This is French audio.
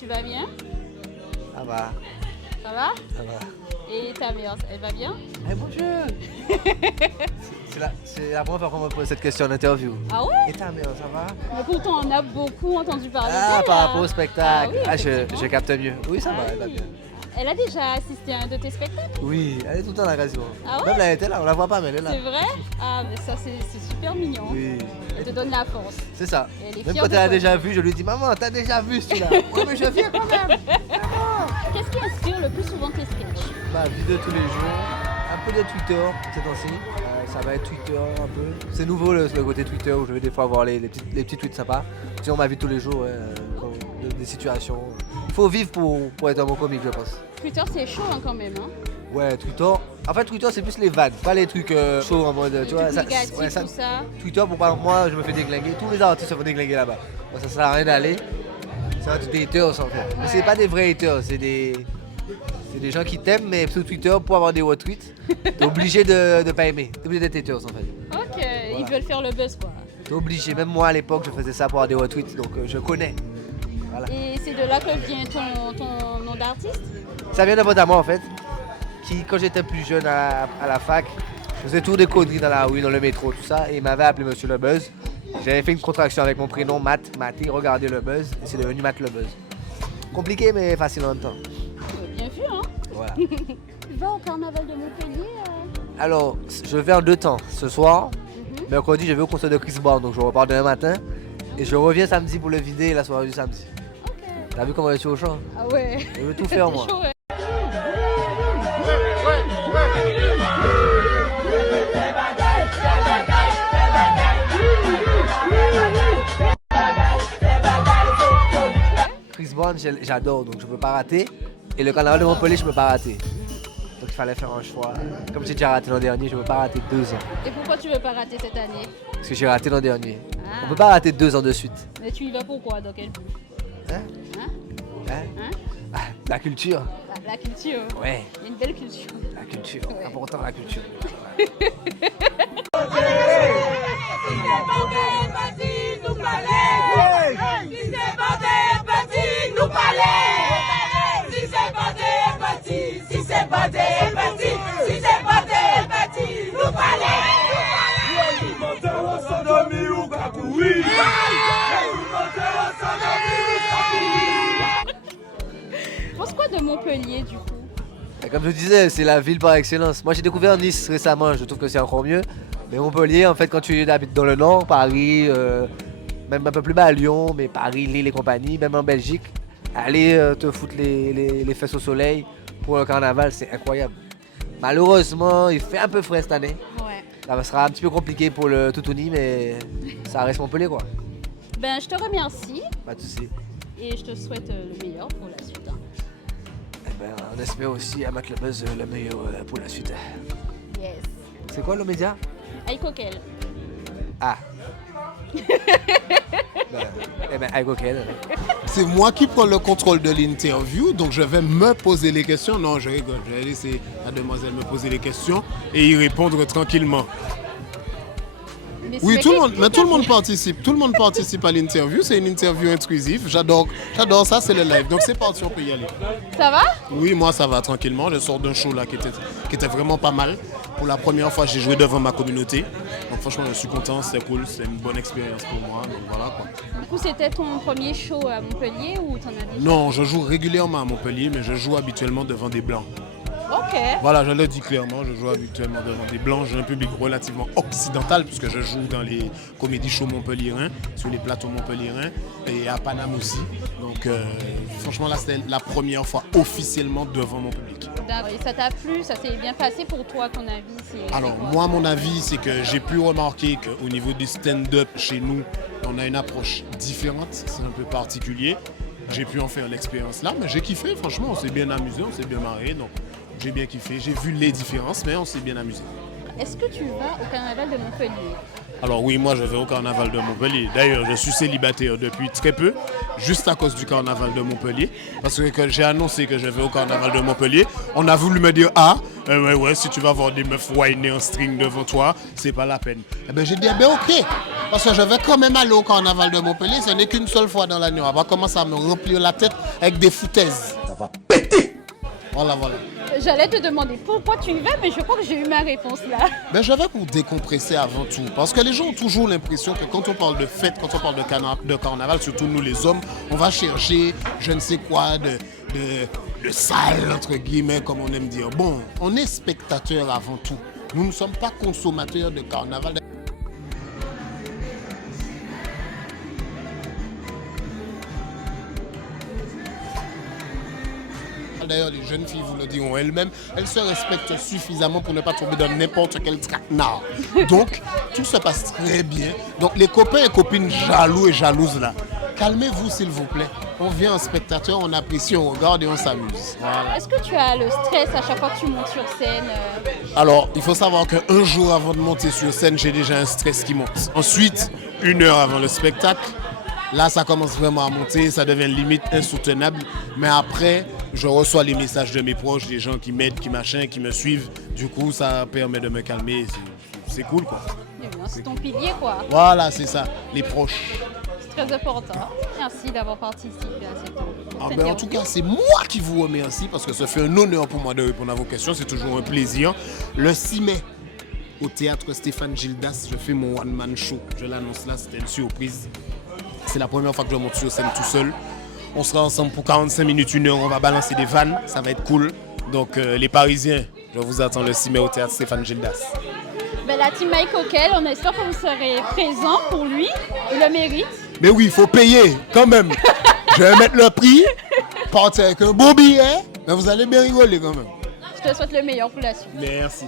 tu vas bien? Ça va, Ça va? ça va. Et ta mère, elle va bien? Eh bonjour. C'est la première fois qu'on me pose cette question en interview. Ah ouais? Et ta mère, ça va? Mais pourtant, on a beaucoup entendu parler Ah, d'elle. par là. rapport au spectacle. Ah oui, effectivement. Je capte mieux. Oui, ça Ah va, elle va oui. bien. Elle a déjà assisté à un de tes spectacles? Oui, elle est tout le temps là quasiment. Ah ouais? Même là, elle était là, on la voit pas, mais elle est là. C'est vrai? Ah, mais ça, c'est super mignon. Oui, Elle te donne la force. c'est ça. Et elle est Même fière quand de elle a toi. déjà vu, je lui dis maman, t'as déjà vu celui-là? Ouais, mais je viens quand même. Qu'est-ce qui inspire le plus souvent tes sketchs? Ma vie de tous les jours, un peu de Twitter ces temps-ci. Ça va être Twitter un peu. C'est nouveau le côté Twitter où je vais des fois voir les petits tweets sympas. Sinon ma vie de tous les jours, ouais, des situations. Il faut vivre pour être un bon comique, je pense. Twitter, c'est chaud hein, quand même. Hein? Ouais, Twitter. En fait, Twitter, c'est plus les vannes, pas les trucs chauds en mode. Les Tu vois, trucs négatifs, ouais, tout ça. Twitter, pour par exemple, moi, je me fais déglinguer. Tous les artistes se font déglinguer là-bas. Donc, ça sert à rien d'aller. Ça va être des haters en fait. Mais c'est pas des vrais haters, c'est des gens qui t'aiment, mais sur Twitter, pour avoir des retweets, t'es obligé de pas aimer. T'es obligé d'être haters en fait. Ok, ils veulent faire le buzz quoi. T'es obligé. Même moi à l'époque, je faisais ça pour avoir des retweets, donc je connais. Voilà. Et c'est de là que vient ton nom d'artiste? Ça vient d'un pote à moi en fait, qui quand j'étais plus jeune à la fac, je faisais toujours des conneries dans la rue, dans le métro, tout ça, et il m'avait appelé Monsieur Le Buzz. J'avais fait une contraction avec mon prénom Maté, regardez Le Buzz, et c'est devenu Matt Le Buzz. Compliqué mais facile en même temps. Bien vu hein. Voilà. Tu vas au carnaval de Montpellier Alors, je vais en 2 temps. Ce soir, mercredi, je vais au concert de Chris Brown, donc je repars demain matin. Et je reviens samedi pour le vider la soirée du samedi. Ok. T'as vu comment je suis au champ? Ah ouais. Je veux tout faire moi. C'est chaud, ouais. Chris Brown, j'adore, donc je peux pas rater. Et le carnaval de Montpellier, je peux pas rater. Donc il fallait faire un choix. Comme j'ai déjà raté l'an dernier, je peux pas rater 2 ans. Et pourquoi tu veux pas rater cette année? Parce que j'ai raté l'an dernier. Ah. On peut pas rater 2 ans de suite. Mais tu y vas pourquoi? Dans quel but? Hein? Hein? Hein? Hein? Ah, la culture. La culture. Ouais, Il y a une belle culture. la culture. Ouais. Important la culture. Tu penses quoi de Montpellier du coup? Et comme je disais, c'est la ville par excellence. Moi j'ai découvert Nice récemment, je trouve que c'est encore mieux. Mais Montpellier, en fait, quand tu habites dans le nord, Paris, même un peu plus bas à Lyon, mais Paris, Lille et compagnie, même en Belgique, aller te foutre les fesses au soleil pour le carnaval, c'est incroyable. Malheureusement, il fait un peu frais cette année. Ouais. Ça sera un petit peu compliqué pour le Toutouni, mais ça reste Montpellier quoi. Ben je te remercie Pas de soucis. et je te souhaite le meilleur pour la suite. Hein. Eh ben, on espère aussi à mettre le buzz le meilleur pour la suite. Yes. C'est quoi le média? Aïe coquel. Ah. Eh ben, I go Ken. C'est moi qui prends le contrôle de l'interview, donc je vais me poser les questions. Non, je rigole, je vais laisser la demoiselle me poser les questions et y répondre tranquillement. Mais Oui, c'est tout le quel- monde, mais tout le monde participe. Tout le monde participe à l'interview. C'est une interview intrusive. J'adore ça, c'est le live. Donc c'est parti, on peut y aller. Ça va? Oui, moi ça va tranquillement. Je sors d'un show là qui était vraiment pas mal. Pour la première fois, j'ai joué devant ma communauté. Donc franchement, je suis content, c'est cool, c'est une bonne expérience pour moi. Donc voilà quoi. Du coup, c'était ton premier show à Montpellier ou t'en as déjà? Non, je joue régulièrement à Montpellier, mais je joue habituellement devant des blancs. Ok. Voilà, je le dis clairement, je joue habituellement devant des blancs. J'ai un public relativement occidental puisque je joue dans les comédies shows montpelliérains, sur les plateaux montpelliérains et à Paname aussi. Donc franchement là c'était la première fois officiellement devant mon public. D'accord. Et ça t'a plu? Ça s'est bien passé pour toi, ton avis? Alors moi mon avis c'est que j'ai pu remarquer qu'au niveau du stand-up chez nous, on a une approche différente, c'est un peu particulier. J'ai pu en faire l'expérience là, mais j'ai kiffé franchement, on s'est bien amusé, on s'est bien marré. Donc j'ai bien kiffé, j'ai vu les différences, mais on s'est bien amusé. Est-ce que tu vas au carnaval de Montpellier? Alors oui, moi je vais au carnaval de Montpellier. D'ailleurs, je suis célibataire depuis très peu, juste à cause du carnaval de Montpellier. Parce que quand j'ai annoncé que je vais au carnaval de Montpellier, on a voulu me dire, ouais, si tu vas voir des meufs whiner en string devant toi, c'est pas la peine. Eh ben j'ai dit, ok, parce que je vais quand même aller au carnaval de Montpellier, ce n'est qu'une seule fois dans l'année. On va commencer à me remplir la tête avec des foutaises. Ça va péter. Voilà. J'allais te demander pourquoi tu y vas, mais je crois que j'ai eu ma réponse là. Ben, je vais pour décompresser avant tout. Parce que les gens ont toujours l'impression que quand on parle de fête, quand on parle de carnaval, surtout nous les hommes, on va chercher je ne sais quoi de sale, entre guillemets, comme on aime dire. Bon, on est spectateurs avant tout. Nous ne sommes pas consommateurs de carnaval. D'ailleurs, les jeunes filles vous le diront elles-mêmes, elles se respectent suffisamment pour ne pas tomber dans n'importe quel traquenard. Donc, tout se passe très bien. Donc, les copains et copines jaloux et jalouses là, calmez-vous s'il vous plaît. On vient en spectateur, on apprécie, on regarde et on s'amuse. Voilà. Est-ce que tu as le stress à chaque fois que tu montes sur scène? Alors, il faut savoir qu'un jour avant de monter sur scène, j'ai déjà un stress qui monte. Ensuite, 1 heure avant le spectacle, là, ça commence vraiment à monter, ça devient limite insoutenable. Mais après, je reçois les messages de mes proches, des gens qui m'aident, qui me suivent. Du coup, ça permet de me calmer. C'est cool, quoi. C'est ton pilier, quoi. Voilà, c'est ça, les proches. C'est très important. Merci d'avoir participé à cette En tout cas, c'est moi qui vous remercie parce que ça fait un honneur pour moi de répondre à vos questions. C'est toujours un plaisir. Le 6 mai, au théâtre Stéphane Gildas, je fais mon one-man show. Je l'annonce là, c'était une surprise. C'est la première fois que je monte sur scène tout seul. On sera ensemble pour 45 minutes, 1 heure. On va balancer des vannes. Ça va être cool. Donc, les Parisiens, je vous attends le 6 mai au théâtre Stéphane Gildas. La team Mike Coquel, on espère que vous serez présents pour lui. Il le mérite. Mais oui, il faut payer quand même. Je vais mettre le prix, partir avec un beau billet. Mais vous allez bien rigoler quand même. Je te souhaite le meilleur pour la suite. Merci.